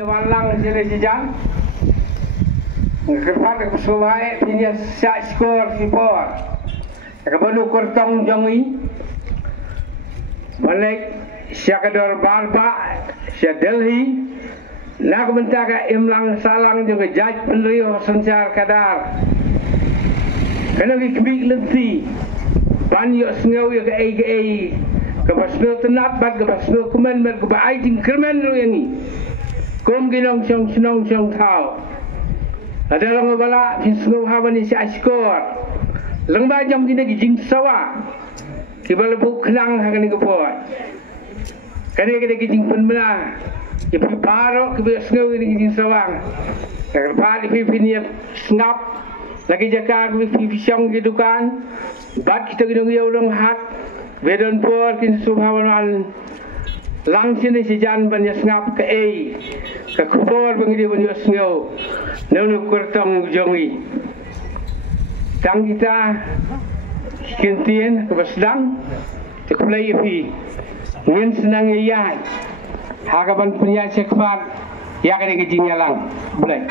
Walang sila sijan. Kerpat ke suai punya skor sipor. Kebalu kurtong jongi. Balik syakador balba sya Delhi. Nak bentaka imlang salang juga jaj penrio sancar kadar. Kena kibik lenti. Ban yo sngau yo ke ai. Ke basno tenat bat ke basno kumen ber ke bai ting kermen ro yangi. Kum ginong chong thao. Ada orang bala fisngau hawan isi askor. Lengba jam kini gijing sawa. Kibal bu khnang hagani gopot. Kani kini gijing penbela. Ibu paro kibi sngau ini gijing sawang. Kerpa di piniat snap. Lagi jaka kibi fyong gidukan. Bat kita ginong ya urang hat. Vedon por kin subhawan lang sini si jan banyak ngap ke ke kubur bangdi banyak sngau nunu kurtong jongi tang kita kintian ke basdang tekulai pi ngin senang iya hagaban punya cekfat ya kene ke jinyalang boleh